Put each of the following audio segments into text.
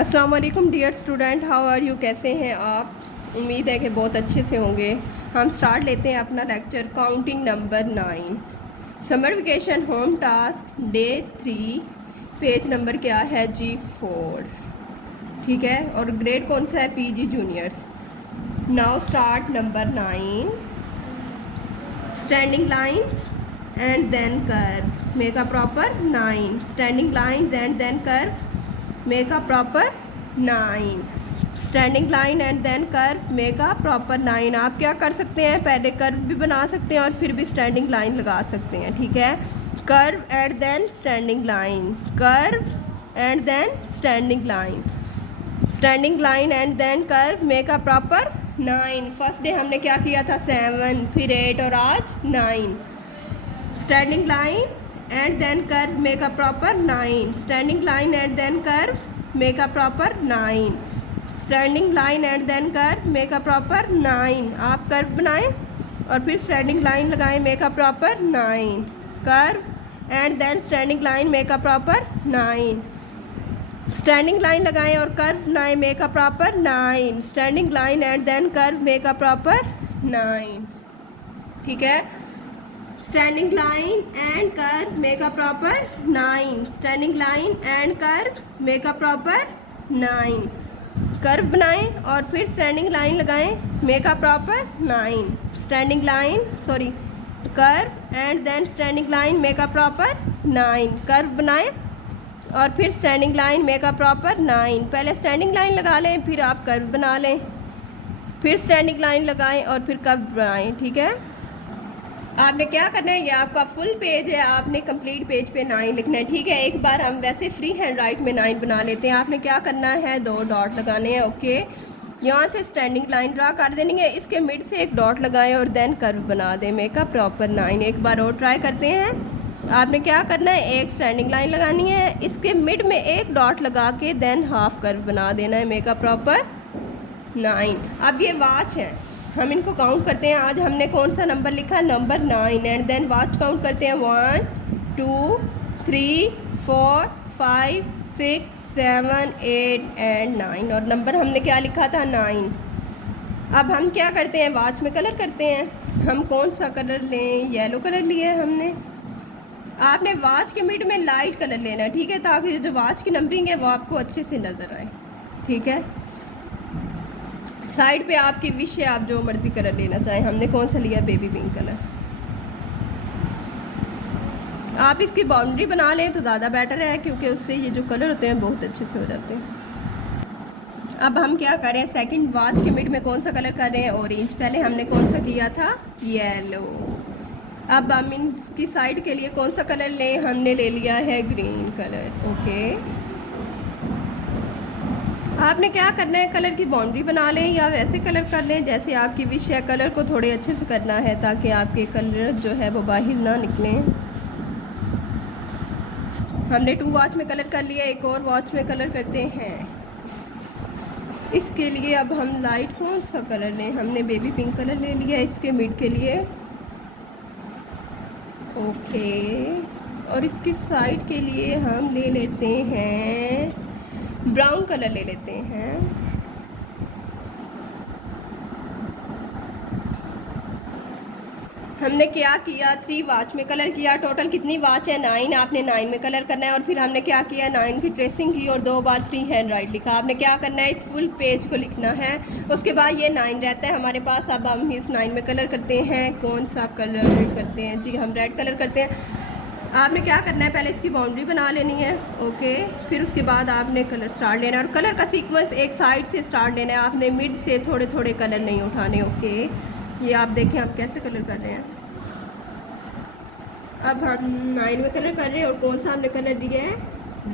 अस्सलाम वालेकुम dear student, how are you. कैसे हैं आप? उम्मीद है कि बहुत अच्छे से होंगे। हम स्टार्ट लेते हैं अपना lecture counting number 9 summer vacation home task day 3। Page number क्या है जी 4, ठीक है। और ग्रेड कौन सा है? PG juniors. Now start number 9 standing lines and then curve make a proper 9 standing lines and then curve make a proper 9 standing line and then curve make a proper 9। आप क्या कर सकते हैं? पहले कर्व भी बना सकते हैं और फिर भी स्टैंडिंग लाइन लगा सकते हैं, ठीक है। Curve and then standing line, curve and then standing line, standing line and then curve make a proper 9। First day हमने क्या किया था? 7, फिर 8 और आज 9। Standing line and then curve make a proper 9 standing line and then curve make a proper 9 standing line and then curve make a proper 9। आप curve बनाएं और फिर स्टैंडिंग लाइन लगाएं, make a proper 9 curve and then standing line make a proper 9 standing line लगाएं और curve बनाएं, make a proper 9 standing line and then curve make a proper 9, ठीक है। Standing line and curve make a proper 9 standing line and curve make a proper 9 curve बनाएं और फिर standing line लगाएं, make a proper 9 standing line curve and then standing line make a proper 9 curve बनाएं और फिर standing line make a proper 9। पहले standing line लगा लें, फिर आप कर्व बना लें, फिर स्टैंडिंग लाइन लगाएं और फिर कर्व बनाएं, ठीक है। आपने क्या करना है, ये आपका फुल पेज है, आपने कंप्लीट पेज पे 9 लिखना है, ठीक है। एक बार हम वैसे फ्री हैंड राइट में 9 बना लेते हैं। आपने क्या करना है, 2 डॉट लगाने हैं, ओके। यहाँ से स्टैंडिंग लाइन ड्रा कर देनी है, इसके मिड से एक डॉट लगाएं और देन कर्व बना दें, मेक अ प्रॉपर 9। एक बार और ट्राई करते हैं। आपने क्या करना है, एक स्टैंडिंग लाइन लगानी है, इसके मिड में एक डॉट लगा के देन हाफ कर्व बना देना है, मेक अ प्रॉपर 9। अब ये वॉच है, हम इनको काउंट करते हैं। आज हमने कौन सा नंबर लिखा है? Number 9। And then watch count करते हैं, 1 2 3 4 5 6 7 8 एंड 9। और नंबर हमने क्या लिखा था? 9। अब हम क्या करते हैं, वॉच में कलर करते हैं। हम कौन सा कलर लें? येलो कलर लिया है हमने। आपने वॉच के मिड में लाइट कलर लेना है, ठीक है, ताकि जो वॉच की नंबरिंग है वो आपको अच्छे से नज़र आए, ठीक है। साइड पे आपकी विश है, आप जो मर्ज़ी कलर लेना चाहें। हमने कौन सा लिया? Baby pink colour. आप इसकी बाउंड्री बना लें तो ज़्यादा बेटर है, क्योंकि उससे ये जो कलर होते हैं बहुत अच्छे से हो जाते हैं। अब हम क्या करें, सेकंड वॉच के मिड में कौन सा कलर कर रहे हैं? ऑरेंज। पहले हमने कौन सा किया था? येलो। अब हम इनकी साइड के लिए कौन सा कलर लें? हमने ले लिया है ग्रीन कलर, ओके। आपने क्या करना है, कलर की बाउंड्री बना लें या वैसे कलर कर लें जैसे आपकी विश है। कलर को थोड़े अच्छे से करना है ताकि आपके कलर जो है वो बाहर ना निकलें। हमने 2 वॉच में कलर कर लिया, एक और वॉच में कलर करते हैं। इसके लिए अब हम लाइट कौन सा कलर लें? हमने बेबी पिंक कलर ले लिया इसके मिड के लिए, ओके। और इसकी साइड के लिए हम ले लेते हैं ब्राउन कलर ले लेते हैं। हमने क्या किया, 3 वॉच में कलर किया। टोटल कितनी वॉच है? 9। आपने 9 में कलर करना है और फिर हमने क्या किया, 9 की ट्रेसिंग की और 2 बार फ्री हैंड राइट लिखा। आपने क्या करना है, इस फुल पेज को लिखना है। उसके बाद ये 9 रहता है हमारे पास। अब हम इस 9 में कलर करते हैं। कौन सा कलर करते हैं जी? हम रेड कलर करते हैं। आपने क्या करना है, पहले इसकी बाउंड्री बना लेनी है, ओके। फिर उसके बाद आपने कलर स्टार्ट लेना है और कलर का सीक्वेंस एक साइड से स्टार्ट लेना है। आपने मिड से थोड़े थोड़े कलर नहीं उठाने, ओके। ये आप देखें आप कैसे कलर कर रहे हैं। अब हम 9 में कलर कर रहे हैं और कौन सा हमने कलर दिया है?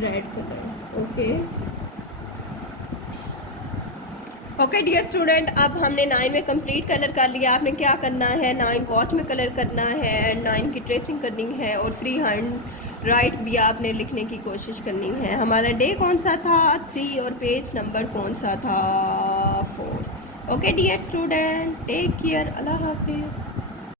Red colour, okay. Okay dear student, अब हमने 9 में कंप्लीट कलर कर लिया। आपने क्या करना है, 9 वॉच में कलर करना है, 9 की ट्रेसिंग करनी है और फ्री हैंड राइट भी आपने लिखने की कोशिश करनी है। हमारा डे कौन सा था? 3 और पेज नंबर कौन सा था? 4। Okay dear student, take care, अल्लाह हाफिज़।